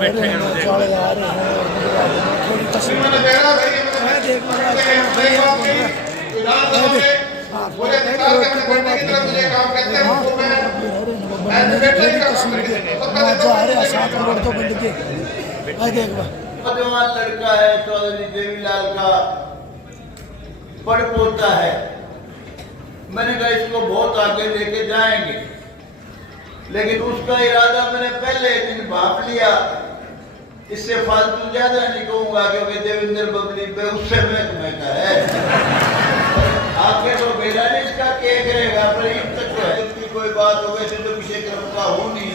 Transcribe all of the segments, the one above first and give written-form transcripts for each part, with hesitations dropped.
बैठे हैं नौजवान लड़का है चौधरी देवीलाल का पढ़ पोता है। मैंने कहा इसको बहुत आगे लेके जाएंगे, लेकिन उसका इरादा मैंने पहले दिन भाप लिया। इससे फालतू ज्यादा नहीं कहूंगा क्योंकि देवेंद्र बबली पे उससे महंगा है। आगे तो बेला नहीं इसका क्या करेगा, पर इन तक तो है कि कोई बात हो गई तो किसी क्रम का हो नहीं।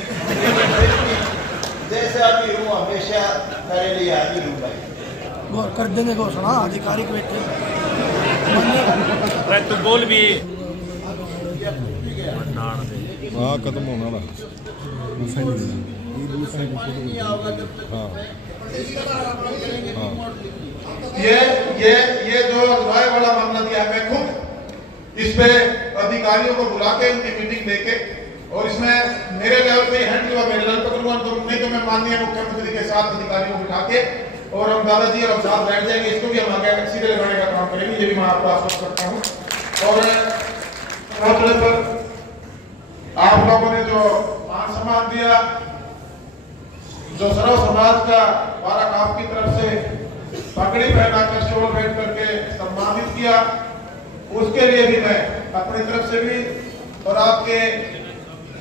जैसा भी हूँ हमेशा मेरे लिए हाजिर हूँ भाई। कर देंगे घोषणा आधिकारिक बैठे तू बोल भी हाँ खत्म होना वाला ये जो राय वाला मामला दिया मैं खुद इस पे अधिकारियों को बुला के इनकी मीटिंग लेके और इसमें मेरे लेवल पे हैंडल हुआ, मेरे लेवल पर करूँगा तो नहीं तो मैं माननीय मुख्यमंत्री के साथ अधिकारियों को बिठा के और हम दादाजी और साथ बैठ जाएंगे। इसको भी हम आगे सीधे लगाने का काम करेंगे, ये भी मैं आपको आश्वस्त करता हूँ। और पर आप लोगों ने जो मान सम्मान दिया, जो सर्व समाज का बारह आपकी तरफ से पगड़ी पहनाकर शोर बैठ करके सम्मानित किया, उसके लिए भी मैं अपनी तरफ से भी और आपके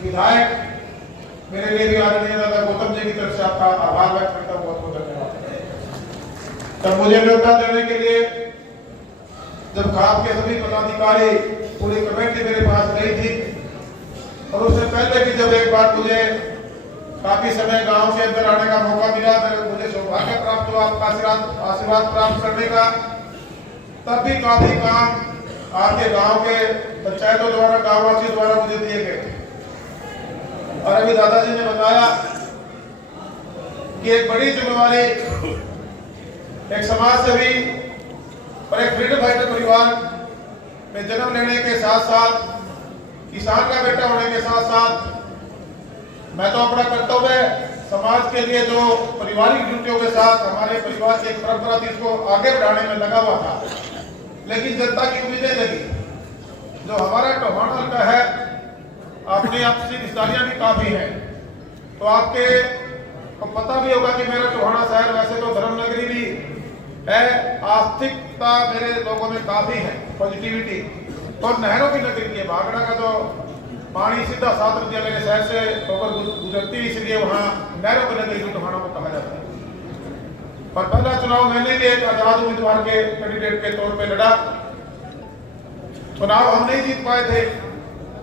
विधायक मेरे लिए भी आदरणीय दादा गौतम जी की तरफ से आपका आभार व्यक्त करता हूँ। बहुत बहुत धन्यवाद। तब मुझे न्योता देने के लिए जब खाप के सभी पदाधिकारी पूरी कमेटी मेरे पास गई थी और उससे पहले भी जब एक बार मुझे काफी समय गांव के अंदर आने का मौका मिला, मुझे सौभाग्य प्राप्त हुआ आपका आशीर्वाद प्राप्त करने का, तब भी काफी काम आपके गांव के पंचायतों द्वारा गांववासियों द्वारा मुझे दिए गए थे। और अभी दादाजी ने बताया कि एक बड़ी जिम्मेवारी एक समाज सेवी और एक फ्रीडम फाइटर परिवार में जन्म लेने के साथ साथ किसान का बेटा होने के साथ साथ मैं तो अपना कर्तव्य समाज के लिए जो पारिवारिक ड्यूटियों के साथ हमारे परिवार की एक परंपरा थी इसको आगे बढ़ाने में लगा हुआ था। लेकिन जनता की उम्मीदें लगी, जो हमारा टोहाना का है अपनी आपसी रिश्तेदारियां भी काफी है। तो आपके को पता भी होगा कि मेरा टोहाना शहर वैसे तो धर्म नगरी भी है, आस्तिकता मेरे लोगों में काफी है, पॉजिटिविटी। और नहरों की नगरी है, भागड़ा का तो पानी सीधा 7 रुपया मेरे शहर से होकर गुजरती, इसलिए वहाँ नहरों की नगरी टोहाना को कहा जाता है। और पहला चुनाव मैंने भी एक आजाद उम्मीदवार के कैंडिडेट के तौर पे लड़ा। चुनाव हम नहीं जीत पाए थे,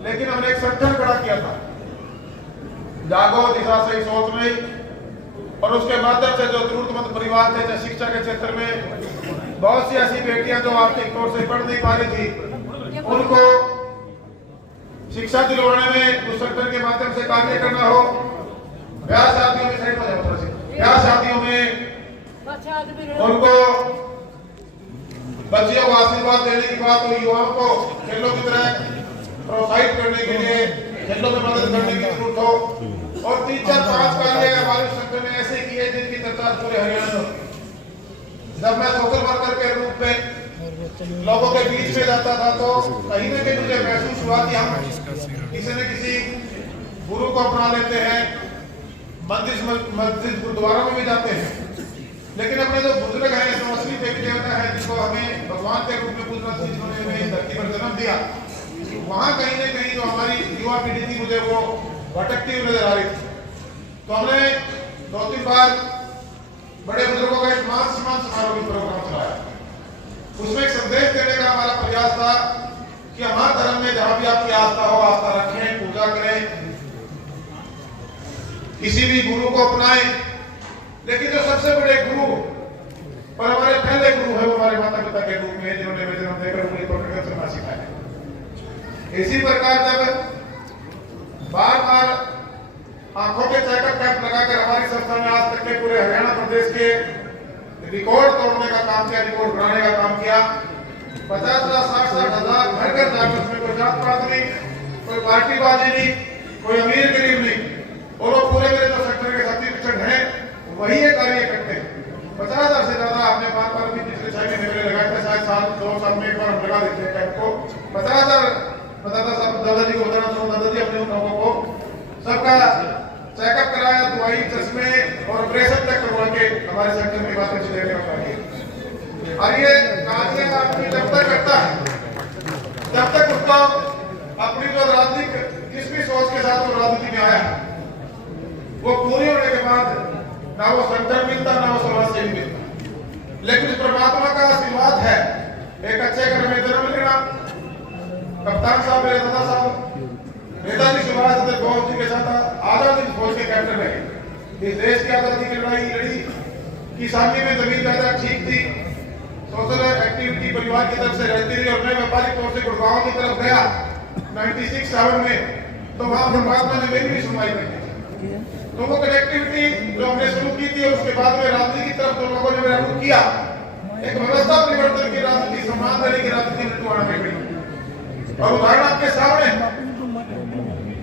लेकिन हमने एक संगठन खड़ा किया था, जागो दिशा सही सोच में, और उसके माध्यम से जो जरूरतमंद परिवार थे, जैसे शिक्षा के क्षेत्र में बहुत सी ऐसी बेटियां जो आर्थिक तौर से पढ़ नहीं पा रही थी, उनको शिक्षा दिलवाने में उस संगठन के माध्यम से कार्य करना हो। ब्याह शादियों में उनको बच्चियों को आशीर्वाद देने की बात हुई, युवाओं को खेलों की तरह प्रोत्साहित करने के लिए खेलों में मदद करने की जरूरत हो। और 3-4-5 कार्य हमारे संगठन ने ऐसे किए जिनकी चर्चा पूरे हरियाणा में। जब मैं सोशल वर्कर के रूप में लोगों के बीच में जाता था तो कहीं ना कहीं मुझे महसूस हुआ कि हम किसी न किसी गुरु को अपना लेते हैं, मस्जिद गुरुद्वारा में भी जाते हैं, लेकिन अपने जो बुजुर्ग हैं, जो असली देवी देवता है, जिनको हमें भगवान के रूप में पूजना चाहिए, जिन्होंने हमें धरती पर जन्म दिया, वहां कहीं ना कहीं जो हमारी युवा पीढ़ी थी मुझे वो भटकती हुई नजर आ रही थी। तो हमने 2-3 बार बड़े बुजुर्गों का एक मान सम्मान समारोह की प्रोग्राम चलाया। उसमें एक संदेश देने का हमारा प्रयास था कि हमारे धर्म में जहां भी आपकी आस्था हो, आस्था रखें, पूजा करें, किसी भी गुरु को अपनाएं, लेकिन जो सबसे बड़े गुरु और हमारे पहले गुरु है वो हमारे माता पिता के रूप में, जिन्होंने हमें जन्म देकर उन्हें पकड़कर चलना सिखाया। इसी प्रकार जब बार-बार आंखों के चेकअप कैंप लगाकर हमारी संस्था ने आज तक के पूरे हरियाणा प्रदेश के रिकॉर्ड तोड़ने का काम किया, रिकॉर्ड बनाने का काम किया, 50,000-60,000 घर घर जाकर उसमें कोई जात पात नहीं, कोई पार्टीबाजी नहीं, कोई अमीर गरीब नहीं, और वो पूरे मेरे जो सेक्टर के 37% हैं चेकअप कराया, दवाई, चश्मे और ऑपरेशन तक करवा के हमारे सेंटर में बातें देने का कार्य। और ये कार्य आपकी जब तक करता है, जब तक उसका अपनी जो राजनीतिक जिस भी सोच के साथ वो राजनीति में आया वो पूरी होने के बाद ना वो सेंटर मिलता ना वो समाज से मिलता। लेकिन परमात्मा का आशीर्वाद है, एक अच्छे घर में जन्म लेना। कप्तान साहब, मेरे दादा साहब नेताजी सुभाष चंद्र बोस जी के साथ आजादी फौज के कैप्टन रहे। इस देश की आजादी की लड़ाई लड़ी। किसानी में जमीन जायदाद ठीक थी, सोशल एक्टिविटी परिवार की तरफ से रहती रही और मैं व्यापारिक तौर से गुड़गांव की तरफ गया 96-7 में, तो वहां परमात्मा ने मेरी भी सुनवाई की। तो वो कनेक्टिविटी जो हमने शुरू की थी और उसके बाद में राजनीति की तरफ जो लोगों ने मेरा रुख किया, एक व्यवस्था परिवर्तन की राजनीति, सम्मान देने की राजनीति में टुकड़ा में गई। और उदाहरण आपके सामने,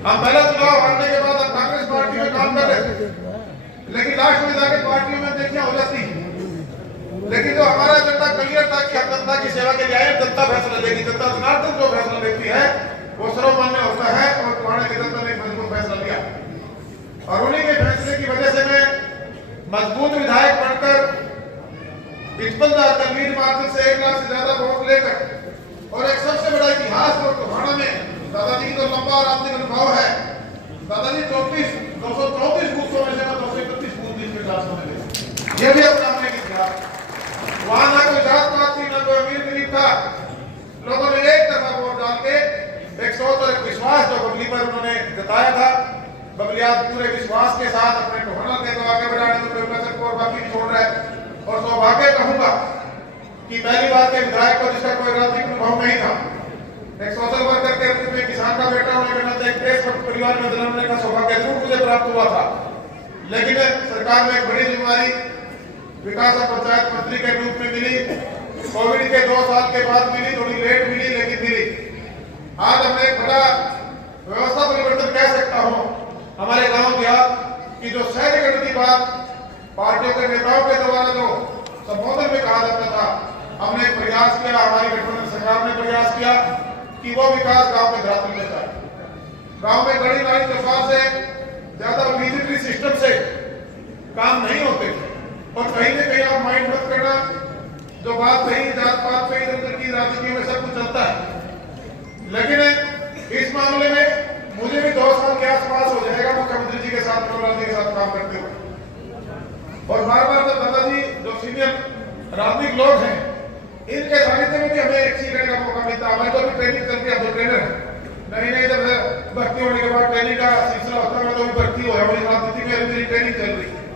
हम पहला चुनाव हारने के बाद हम कांग्रेस पार्टी में काम कर रहे थे, लेकिन लास्ट में जाके पार्टियों में देखिए हो जाती। लेकिन जो हमारा एजेंडा क्लियर था कि हम जनता की सेवा के लिए आए, जनता फैसला लेगी, जनता जनार्दन जो फैसला लेती है वो सर्वमान्य होता है। और तुम्हारे की जनता ने मजबूत फैसला लिया और उन्हीं के फैसले की वजह से मैं मजबूत विधायक बनकर 55,000 तलवीर मार्जिन से 1 लाख से ज्यादा वोट लेकर और एक सबसे बड़ा इतिहास और टोहाना में दादाजी का लंबा और आर्थिक अनुभव है। दादाजी 234 बूथों में से 231 बूथ जिसके साथ में ये भी अब सामने की था। वहां ना कोई जात पात थी, ना कोई अमीर गरीब था। लोगों ने एक तरफा वोट डाल के एक सोच और एक विश्वास जो बबली पर उन्होंने जताया था, बबली आज पूरे विश्वास के साथ अपने टोहाना को आगे बढ़ाने में कोई और बाकी छोड़ रहा है। और सौभाग्य कहूंगा कि पहली बार के विधायक को जिसका कोई राजनीतिक अनुभव नहीं था, एक सोशल वर्कर के रूप में किसान का बेटा होने के नाते एक देश परिवार में जन्म लेने का सौभाग्य जरूर मुझे प्राप्त हुआ था। लेकिन सरकार में एक बड़ी जिम्मेदारी विकास और पंचायत मंत्री के रूप में मिली। कोविड के 2 साल के बाद मिली, थोड़ी लेट मिली लेकिन मिली। आज हमने एक बड़ा व्यवस्था परिवर्तन कह सकता हूँ हमारे गांव देहात की जो शहरीकरण की बात पार्टियों के नेताओं के द्वारा जो संबोधन में कहा जाता था, हमने एक प्रयास किया, हमारी गठबंधन सरकार ने प्रयास किया कि वो विकास गांव में धरातल में जाए। गांव में गली नाली चौपाल से ज्यादा विजिटरी सिस्टम से काम नहीं होते और कहीं न कहीं आप माइंड मत करना, जो बात नहीं जात पात पे इधर की राजनीति में सब कुछ चलता है। लेकिन इस मामले में मुझे भी 2 साल के आसपास हो जाएगा मुख्यमंत्री जी के साथ, राजी के साथ काम करते हुए। और बार बार जब दादाजी जो सीनियर राजनीतिक लोग हैं इनके सानिध्य में भी हमें एक सीखने का मौका मिलता है। हमारी तो भी ट्रेनिंग चलती है, हम तो ट्रेनर है। नहीं जब भर्ती होने के बाद ट्रेनिंग का सिलसिला होता है, मैं तो भी भर्ती हुआ है, राजनीति में मेरी ट्रेनिंग चल रही है।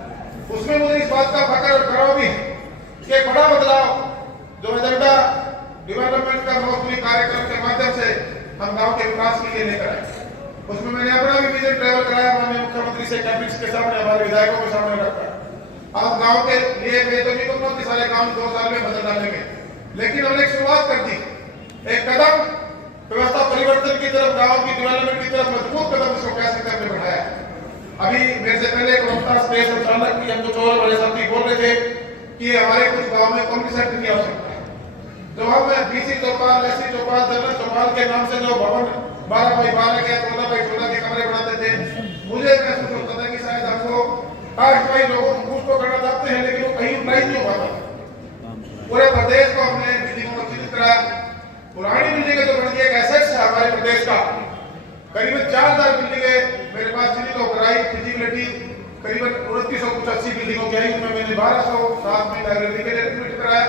उसमें मुझे इस बात का फख्र और गर्व भी है कि एक बड़ा बदलाव जो एजेंडा डेवलपमेंट का मौसमी कार्यक्रम के माध्यम से हम गाँव के विकास के लिए लेकर आए, उसमें मैंने अपना भी विजन ट्रेवल कराया, माननीय मुख्यमंत्री से कैबिनेट के सामने, हमारे विधायकों के सामने रखा। आप गाँव के लिए बेहतरीन तो बहुत सारे काम 2 साल में बदल डालेंगे, लेकिन हमने एक शुरुआत कर दी, एक कदम व्यवस्था परिवर्तन की तरफ, गांव की डेवलपमेंट की तरफ मजबूत कदम इसको कह सकते हमने बढ़ाया। अभी मेरे से पहले एक वक्ता स्पेस संचालक की हम कुछ और बड़े साथी बोल रहे थे कि हमारे कुछ गांव में कम्युनिटी सेंटर की आवश्यकता है। जो हम बीसी चौपाल, एससी चौपाल, जनरल चौपाल के नाम से जो भवन 12x12 या 14x14 के कमरे बनाते थे, मुझे महसूस होता था कि शायद हमको कास्ट वाइज लोगों को कुछ तो करना चाहते हैं लेकिन वो कहीं अप्लाई नहीं हो पाता। पूरे प्रदेश को हमने बिल्डिंगों को चिन्हित कराया। पुरानी बिल्डिंगें जो बन गई एक एसेट्स है हमारे प्रदेश का, करीबन 4000 बिल्डिंगें मेरे पास चिन्हित होकर आई। फिजिबिलिटी करीबन 2980 बिल्डिंगों की आई, उनमें मैंने 1200 साथ में लाइब्रेरी के लिए कराया।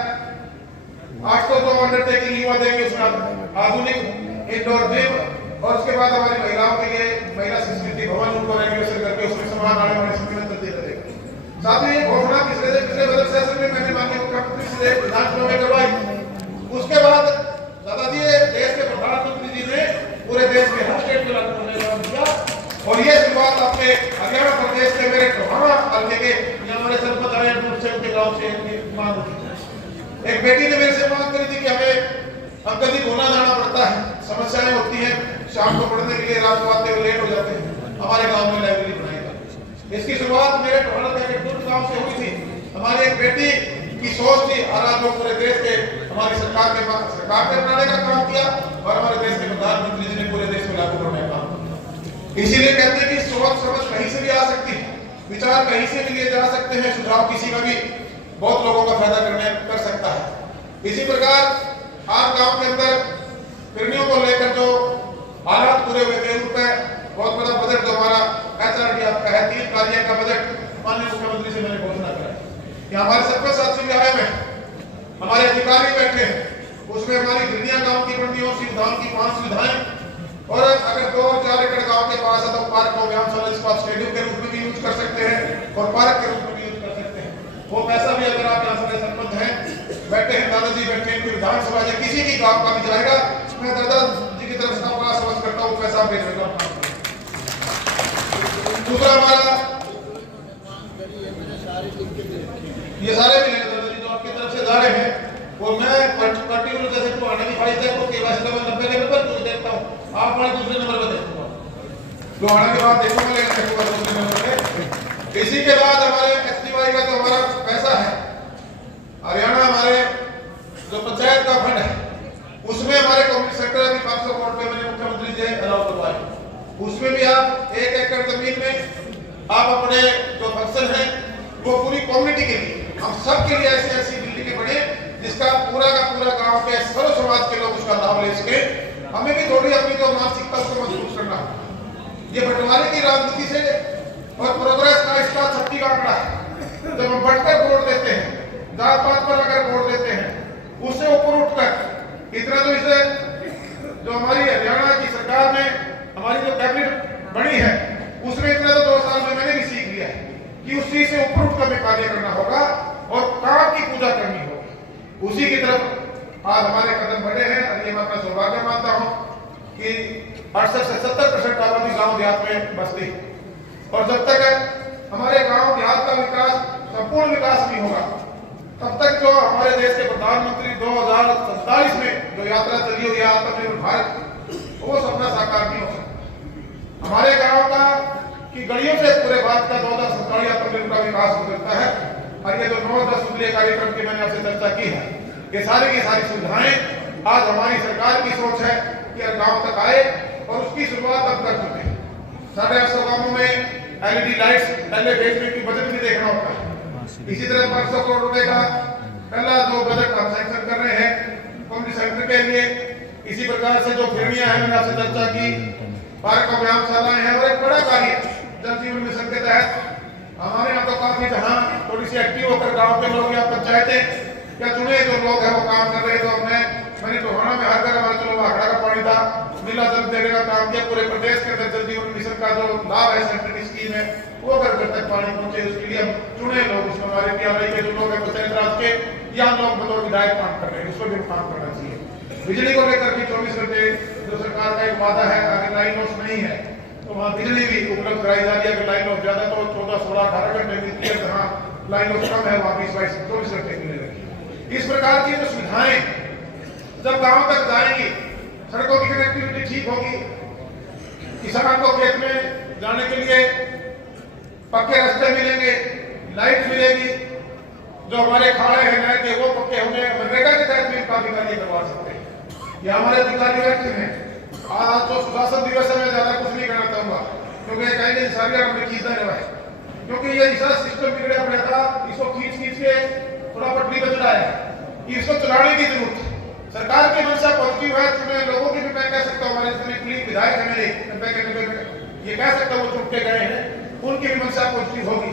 800 तो अंडरटेकिंग युवा देंगे, उसमें आधुनिक इंडोर जिम और उसके बाद हमारी महिलाओं के लिए महिला संस्कृति भवन उनको रेनोवेशन करके उसमें समान आने वाले समय में चलते रहेगा। साथ ही घोषणा पिछले बजट सेशन में मैंने माननीय मुख्यमंत्री से विधानसभा में करवाई। उसके बाद दादाजी देश के प्रधानमंत्री जी ने पूरे देश में हर स्टेट में लागू करने का काम किया और ये शुरुआत अपने हरियाणा प्रदेश के मेरे टोहाना हल्के के हमारे सरपंच आए के गाँव से मांग उठी। एक बेटी ने मेरे से मांग करी थी कि हमें हम कभी घूमना जाना पड़ता है, समस्याएं होती हैं, शाम को पढ़ने के लिए रात को आते हुए लेट हो जाते हैं, हमारे गांव में लाइब्रेरी बनाएगा। इसकी शुरुआत मेरे टोहाना के दूर गांव से हुई थी। हमारी एक बेटी की सोच थी और आज लोग पूरे देश के हमारी सरकार ने बनाने का काम किया और हमारे देश के प्रधानमंत्री जी ने पूरे देश में लागू करने का काम किया। इसीलिए कहते हैं कि सोच समझ कहीं से भी आ सकती है, विचार कहीं से भी लिए जा सकते हैं, सुझाव किसी का भी बहुत लोगों का फायदा कर सकता है। इसी प्रकार आज गांव के अंदर फिरनियों को लेकर जो हालात पूरे हुए थे, उन पर बहुत बड़ा बजट जो हमारा एचआरडी आपका है, 3 कार्य का बजट माननीय मुख्यमंत्री से मैंने घोषणा करा कि हमारे सरपंच साथी भी आए हुए, हमारे अधिकारी बैठे हैं, उसमें हमारी फिरनियां गाँव की बननी हो, सुविधाओं की 5 सुविधाएं, और अगर 2-4 एकड़ गांव के पास है तो पार्क को व्यायामशाला इसको आप स्टेडियम के रूप में भी यूज कर सकते हैं और पार्क के रूप में भी यूज कर सकते हैं। वो पैसा भी अगर आप यहाँ से सरपंच हैं, बैठे हैं, दादाजी बैठे हैं, विधानसभा से किसी भी गांव का भी जाएगा, मैं दादाजी की तरफ से आपका समझ करता हूँ, पैसा भेजेगा। दूसरा हमारा ये सारे भी लेंगे दादाजी जो आपकी तरफ से जा रहे हैं, वो मैं पर्टिकुलर जैसे टोहाना की फाइल है, वो केवाईसी नंबर 90 के नंबर को देखता हूँ, आप मैं दूसरे नंबर पर देखूंगा, टोहाना के बाद देखूंगा, लेकिन देखूंगा दूसरे नंबर पे। इसी के बाद हमारे एसटीवाई का जो हमारा पैसा है, हरियाणा हमारे जो पंचायत का फंड है, उसमें हमारे कम्युनिटी सेक्टर अभी 500 करोड़ पे मैंने मुख्यमंत्री जी अलाउ करवाए, उसमें भी आप 1 एकड़ जमीन में आप अपने जो फंक्शन है वो पूरी कम्युनिटी के लिए, हम सब के लिए ऐसी बिल्डिंगें बने जिसका पूरा का पूरा गांव के सर्व समाज के लोग उसका लाभ ले सके। हमें भी थोड़ी अपनी जो मानसिकता उसको मजबूत करना है। ये बंटवारे की राजनीति से और प्रोग्रेस का इसका 36 का आंकड़ा है। जब हम बढ़कर वोट देते हैं, जात पात पर अगर वोट देते हैं, उससे ऊपर उठकर इतना तो इसे जो हमारी हरियाणा की सरकार में हमारी जो कैबिनेट बनी है, उसमें इतना तो 2 साल में मैंने भी सीख लिया है कि उस चीज से ऊपर उठकर कार्य करना होगा और काम की पूजा करनी होगी। उसी की तरफ आज हमारे कदम बढ़े हैं और ये मैं अपना सौभाग्य मानता हूं कि 68 से 70% आबादी गांव देहात में बसती है, और जब तक हमारे गांव देहात का विकास संपूर्ण विकास नहीं होगा, तब तक जो हमारे देश के प्रधानमंत्री 2047 में जो यात्रा चली हुई है आत्मनिर्भर भारत, वो सपना साकार नहीं हो सकता। हमारे गांव का की गलियों से पूरे भारत का 2047 आत्मनिर्भर का विकास हो सकता है। और ये जो 9-10 सूत्रीय कार्यक्रम की मैंने आपसे चर्चा की है, ये सारी सुविधाएं आज हमारी सरकार की सोच है कि गांव तक आए, और उसकी शुरुआत अब कर चुके हैं। 850 गांवों में एलईडी लाइट्स पहले बेचने की बजट भी देखना होता है। इसी तरह 500 करोड़ रुपए का पहला जो बजट हम सैंक्शन कर रहे हैं कम्युनिटी सेंटर के लिए। इसी प्रकार से जो फिरनियां हैं, मैंने आपसे चर्चा की, पार्क और व्यायामशालाएं हैं, और एक बड़ा कार्य जल जीवन मिशन के तहत हमारे यहाँ तो काफी जहाँ थोड़ी सी एक्टिव होकर गांव के लोग या पंचायतें या चुने जो लोग हैं वो काम कर रहे हैं। तो मैंने टोहाना में हर घर हमारे चलो आखड़ा का पानी था, नीला जल देने का काम किया। पूरे प्रदेश के अंदर जल जीवन मिशन का जो लाभ है सेंटर की स्कीम है, वो अगर घर तक पानी पहुंचे, उसके लिए हम चुने लोग, उसमें हमारे पीआरआई के जो लोग हैं पंचायत राज के या लोग बतौर विधायक काम कर रहे हैं, उसको भी काम करना चाहिए। बिजली को लेकर भी 24 घंटे जो सरकार का एक वादा है, अगर लाइन लॉस नहीं है तो वहाँ बिजली भी उपलब्ध कराई जा रही है। अगर लाइन लॉस ज्यादा तो 14, 16, 18 घंटे मिलती है, जहाँ लाइन लॉस कम है वहाँ 20, 24 घंटे मिलेगी। इस प्रकार की जो सुविधाएं जब गांव तक जाएंगी, सड़कों की कनेक्टिविटी ठीक होगी, किसान को खेत में जाने के लिए पक्के रास्ते मिलेंगे, लाइट मिलेगी, जो हमारे खाड़े हैं नहर के वो पक्के होंगे, मनरेगा के तहत भी काफी कार्य करवा सकते हैं। ये हमारे अधिकारी बैठे हैं। आज तो सुशासन दिवस है, मैं ज्यादा कुछ नहीं कहना चाहूंगा, क्योंकि कहेंगे सारी हमने खींचना है, क्योंकि ये ऐसा सिस्टम बिगड़ा पड़ा था, इसको खींच के थोड़ा पटरी बच रहा है, इसको चलाने की जरूरत है। सरकार की मंशा पॉजिटिव है, तो लोगों की भी मैं कह सकता हूँ, हमारे जितने पुलिस विधायक है मेरे, ये कह सकता हूँ वो चुप के गए हैं, उनकी भी मंशा पॉजिटिव होगी।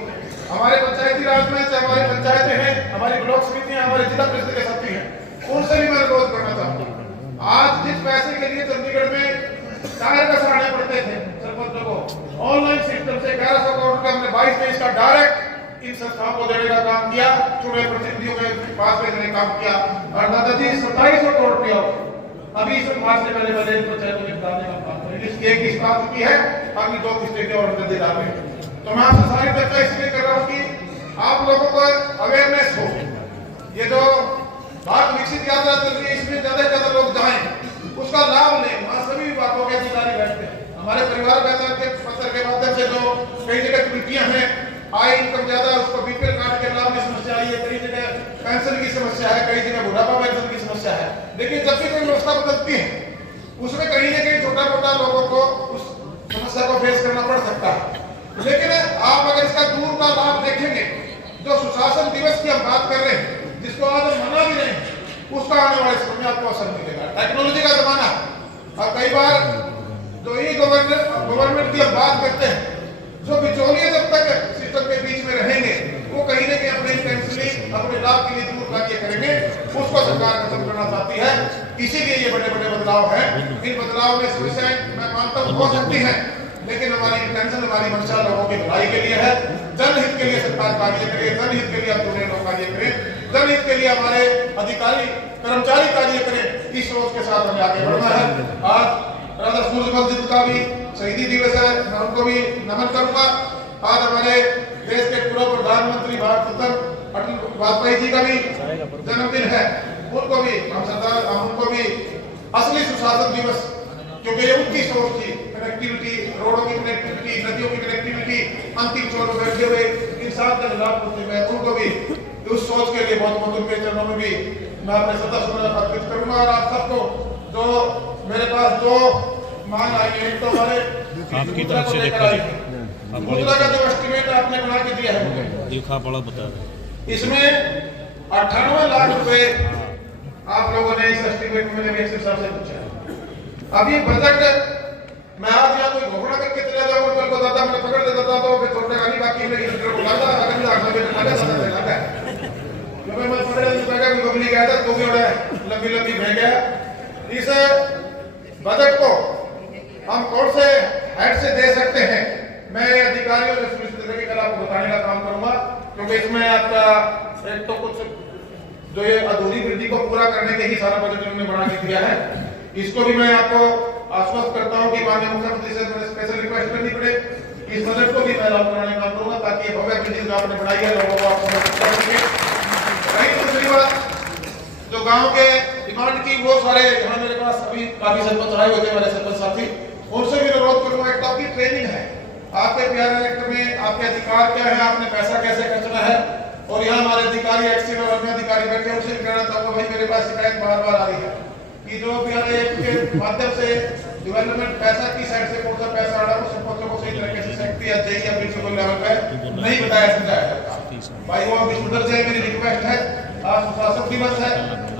हमारे पंचायती राज में हमारी पंचायतें हैं, हमारी ब्लॉक समितियां, हमारे जिला परिषद के साथी हैं, उनसे भी मैं अनुरोध करना चाहता हूँ। आज जिस पैसे के लिए चंडीगढ़ में टायर बसाने पड़ते थे सरपंचों को, ऑनलाइन सिस्टम से 1100 करोड़ रुपए हमने 22 में इसका डायरेक्ट इन संस्थाओं को देने का काम किया, चुने प्रतिनिधियों के पास भेजने का काम किया। और दादाजी 2700 करोड़ रुपया अभी इस मार्च से पहले पंचायतों के बताने का काम करें। इसकी एक किस्त आ चुकी है, अभी 2 किस्तें और जल्दी डाल रहे हैं। तो मैं आपसे सारी चर्चा इसलिए कर रहा हूँ कि आप लोगों को अवेयरनेस हो। ये जो भारत विकसित यात्रा चल रही है, इसमें ज्यादा से ज्यादा लोग जाएं, उसका लाभ लें। वहाँ सभी विभागों के अधिकारी बैठते हैं। हमारे परिवार वेतन के पत्र के माध्यम से जो कई जगह त्रुटियां हैं, आय इनकम ज्यादा, उसको बीपीएल कार्ड के लाभ की समस्या आई है, कई जगह पेंशन की समस्या है, कई जगह बुढ़ापा पेंशन की समस्या है। देखिए जब भी कोई व्यवस्था बदलती है, उसमें कहीं ना कहीं छोटा मोटा लोगों को उस समस्या को फेस करना पड़ सकता है। लेकिन आप अगर इसका दूर का लाभ देखेंगे, जो सुशासन दिवस की हम बात कर रहे हैं, जिसको आज हम मना भी नहीं, उसका आने वाले समय में आपको असर मिलेगा। टेक्नोलॉजी का जमाना, और कई बार जो ई गवर्नमेंट की हम बात करते हैं, जो बिचौलिए जब तक सिस्टम के बीच में रहेंगे, वो कहीं ना कहीं अपने इंटेंशनली अपने लाभ के लिए दूर कार्य करेंगे, उसको सरकार खत्म करना चाहती है। इसीलिए ये बड़े बड़े बदलाव हैं। इन बदलाव में समस्याएं मैं मानता हूँ हो सकती है, लेकिन हमारी इंटेंशन, हमारी मंशा लोगों की भलाई के लिए है। जनहित के लिए सरकार कार्य करे, जनहित के लिए आप दूसरे लोग कार्य करें, जनहित के लिए हमारे अधिकारी कर्मचारी कार्य करें। इस सोच के साथ हमें आगे बढ़ना है। आज राजा सूर्यकांत जी का भी शहीदी दिवस है, मैं उनको भी नमन करूंगा। आज हमारे देश के पूर्व प्रधानमंत्री भारत रत्न अटल वाजपेयी जी का भी जन्मदिन है, उनको भी हम उनको भी असली सुशासन दिवस, क्योंकि ये उनकी सोच थी, कनेक्टिविटी, रोडों की कनेक्टिविटी, नदियों की कनेक्टिविटी, अंतिम छोर पर बैठे हुए इंसान का लाभ होते हुए उनको भी उस सोच के लिए बहुत बहुत उनके चरणों में भी मैं अपने सदा सुमन अर्पित करूंगा। और आप सबको जो मेरे पास जो मांग आई है, तो हमारे आपकी तरफ से देखा मुद्रा का जो एस्टिमेट आपने बना के दिया है, देखा बड़ा बता रहे, इसमें 98 लाख रुपए आप लोगों ने इस एस्टिमेट में मेरे साहब से पूछा है। अब ये बजट मैं आज यहाँ कोई घोषणा करके चला जाऊंगा, कल को दादा मैंने पकड़ देता था तो फिर छोड़ने का नहीं, बाकी मेरी को बुलाता अगर आगे में लगा था क्योंकि मैं पकड़े नहीं पाएगा, कोई बबली गया था तो भी उड़ा लंबी लंबी बह गया। इस बजट को हम कौन से हेड से दे सकते हैं, मैं अधिकारियों से सुनिश्चित करके कल आपको बताने का काम करूंगा, क्योंकि इसमें आपका एक तो कुछ जो ये अधूरी वृद्धि को पूरा करने के ही सारा बजट उन्होंने बना के दिया है। इसको भी मैं आपको आश्वस्त करता हूं कि माननीय मुख्यमंत्री से मैंने स्पेशल रिक्वेस्ट करनी पड़े, इस बजट को भी मैं लागू कराने का काम करूंगा, ताकि भव्य वृद्धि जो आपने बनाई है लोगों को आप समझ सकें। वही दूसरी बात, जो गांव के डिमांड की, वो सारे यहाँ मेरे पास अभी काफी सरपंच आए हुए थे, मेरे सरपंच साथी, उनसे भी अनुरोध करूंगा। एक टॉपिक ट्रेनिंग है, आपके प्यारे एक्ट में आपके अधिकार क्या है, आपने पैसा कैसे खर्चना है, और यहाँ हमारे अधिकारी एक्सी और अन्य अधिकारी बैठे, उनसे कहना चाहूंगा, भाई मेरे पास शिकायत बार बार आ रही है कि जो प्यारे एक्ट के माध्यम से डेवलपमेंट पैसा की साइड से कौन सा पैसा आ रहा है, उस सरपंचों को सही तरीके से सेक्रेटरी या जेई या प्रिंसिपल लेवल पे नहीं बताया जाता। भाई वो विश्वविद्यालय से मेरी रिक्वेस्ट है, आज सुशासन दिवस है,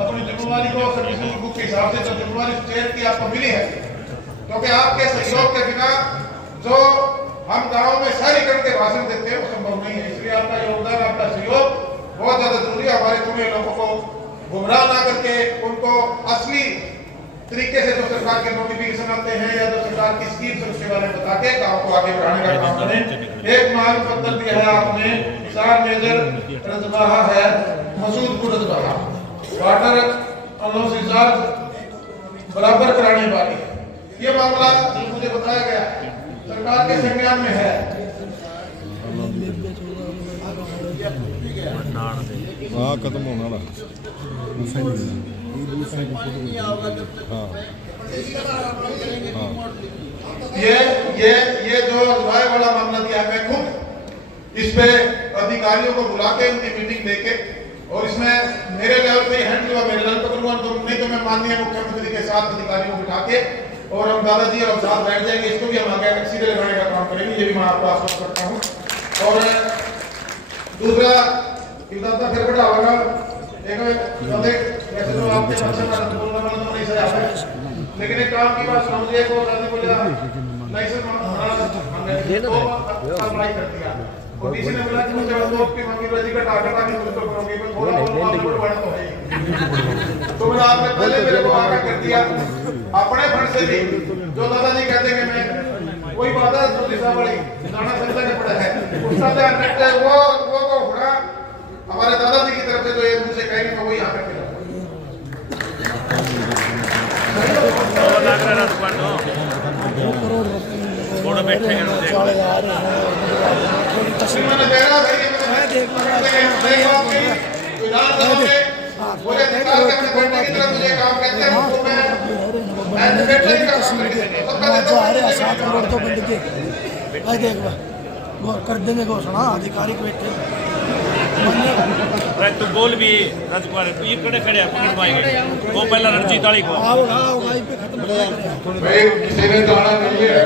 अपनी जिम्मेवारी को सर्विस बुक के हिसाब से जो जिम्मेवारी स्टेट की आपको मिली है, क्योंकि आपके सहयोग के बिना जो हम गाँव में शहरीकरण के भाषण देते हैं वो संभव नहीं है। इसलिए आपका योगदान, आपका सहयोग बहुत ज्यादा जरूरी है। हमारे चुने लोगों को गुमराह ना करके उनको असली तरीके से जो सरकार के नोटिफिकेशन आते हैं या जो सरकार की स्कीम है उसके बारे में बता के गाँव को आगे बढ़ाने का काम करें। एक मांग पत्र दिया है आपने, किसान मेजर रजबाहा है, मसूदपुर रजबाहा, वाटर अलाउंस रिचार्ज बराबर कराने वाली, ये मामला मुझे बताया गया सरकार के संज्ञान में है। खत्म होने वाला। ये जो राय वाला मामला दिया, मैं खुद इस पे अधिकारियों को बुला के उनकी मीटिंग लेके, और इसमें मेरे लेवल पे हैंडल हुआ, मेरे लेवल पर तो नहीं तो मैं माननीय मुख्यमंत्री के साथ अधिकारियों को बिठा के और हम दादाजी और साथ बैठ जाएंगे, इसको भी हम आगे सीधे लगाने का काम करेंगे, ये भी मैं आपको आश्वस्त करता हूँ। और दूसरा दादा फिर बड़ा होगा, वैसे तो आपके नहीं सही है, लेकिन एक काम की बात समझिए, को दादी बोला नहीं सर हमने कर दिया, और किसी ने बोला कि मुझे आपकी मांगी राजी का टाटा नहीं मुझको करोगे, मैं थोड़ा बड़ा तो है, तो मैंने आपने पहले मेरे को आगे कर दिया अपने फंड से भी, जो दादाजी कहते हैं मैं कोई बात है तो दिशा बड़ी जाना समझा के पड़ा है, उसका ध्यान रखते हैं। वो होगा हमारे दादाजी की तरफ से जो एक मुझसे कहेंगे मैं वो यहाँ करके कर देंगे घोषणा आधिकारिक बैठे तू बोल भी राजकुमार ये कड़े खड़े पकड़ पाएंगे वो पहला रणजीत वाली को आओ पे खत्म भाई किसी ने जाना नहीं है।